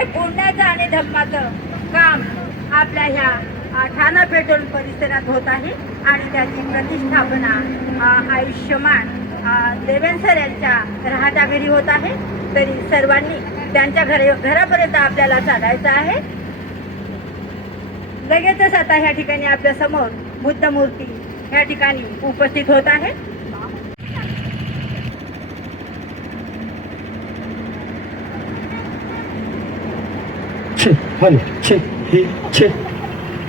हे पुण्याचं आणि धम्माचं काम आपल्या ह्या ठाणा पेट्रोल परिसरात होत आहे आणि त्याची प्रतिष्ठापना आयुष्यमान देवेंसर यांच्या राहत्या घरी होत आहे। तरी सर्वांनी त्यांच्या घरापर्यंत आपल्याला चालायचं आहे। लगेचच आता ह्या ठिकाणी आपल्या समोर बुद्ध मूर्ती ह्या ठिकाणी उपस्थित होत आहे। हॅलो छे ही छे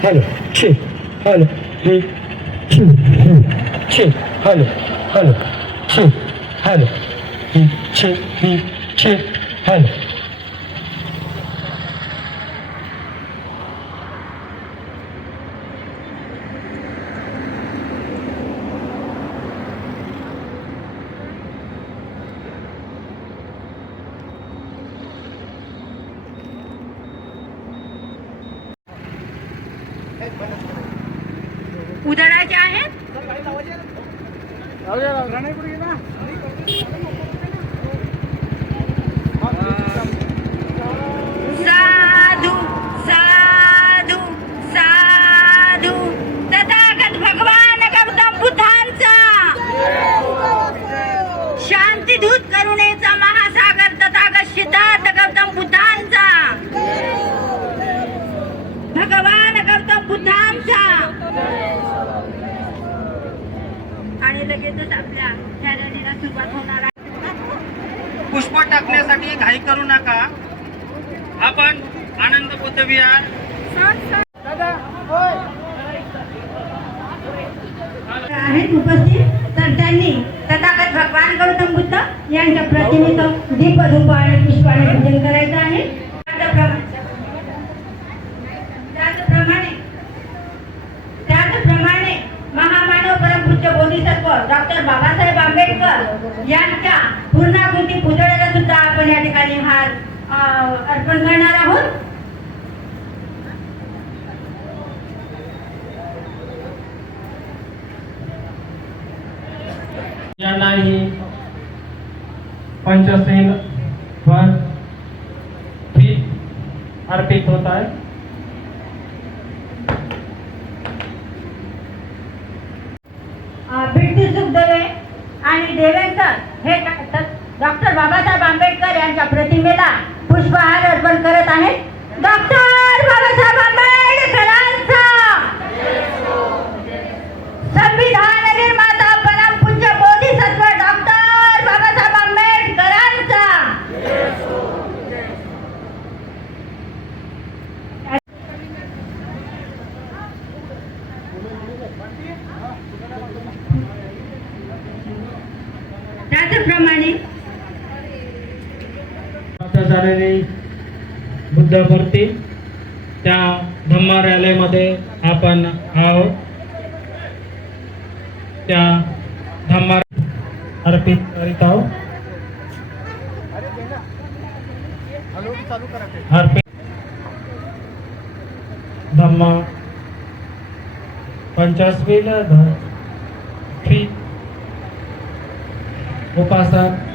हॅलो छे हॅलो ही छे हॅलो हॅलो छे हॅलो ही छे हॅलो उधळायचे आहेत। साधू साधू साधू तथागत भगवान गौतम बुद्धांचा शांतीदूत करुणेचा महासागर तथागत सिद्धार्थ गौतम बुद्धांचा भगवान गौतम बुद्धांचा। आणि लगेचच आपल्या ह्या रॅलीला सुरुवात होणार आहे। पुष्प टाकण्यासाठी घाई करू नका। आपण आनंद बुद्ध विहार आहेत उपस्थित, तर त्यांनी तथागत भगवान गौतम बुद्ध यांच्या प्रतिमेचं दीपधूप आणि पुष्पाने पूजन करायचं आहे। त्याचप्रमाणे महामानव परमपूज्य बोधिसत्व डॉक्टर बाबासाहेब आंबेडकर यांच्या पूर्णाकृती पुतळ्याला सुद्धा आपण या ठिकाणी हार अर्पण करणार आहोत। यांनाही पंचशील वर फी अर्पित होत आहे। भिट्टी सुखदेवे आणि देवेंकर हे डॉक्टर बाबासाहेब आंबेडकर यांच्या प्रतिमेला पुष्पहार अर्पण करत आहेत। डॉक्टर बाबासाहेब आंबेडकरांचा संविधान निर्माता परमपूज्य बोधिसत्व डॉक्टर बाबासाहेब आंबेडकरांचा। त्याचप्रमाणे झालेली बुद्ध मूर्ती त्या धम्मा रॅलीमध्ये आपण आहोत। त्या धम्मा अर्पित करीत आहोत। अर्पित धम्मा पंचशील फ्री उपासक